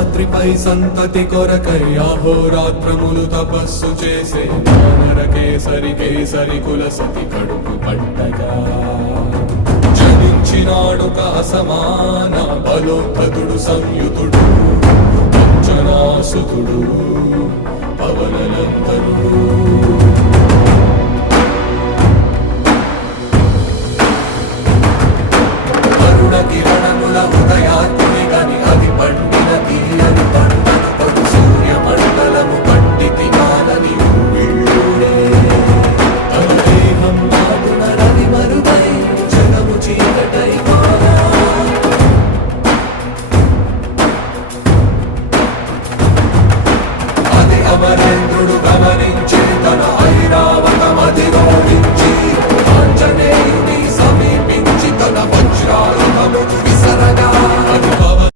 శేషాద్రిపై సంతతి కొరకై అహోరాత్రములు తపస్సు చేసే వానర కేసరి కేసరి కుల సతి కడుపు పట్టగా జనించినాడొక అసమాన బలోద్ధతుడు సంయుతుడు అంజనాసుతుడు పవననందనుడు.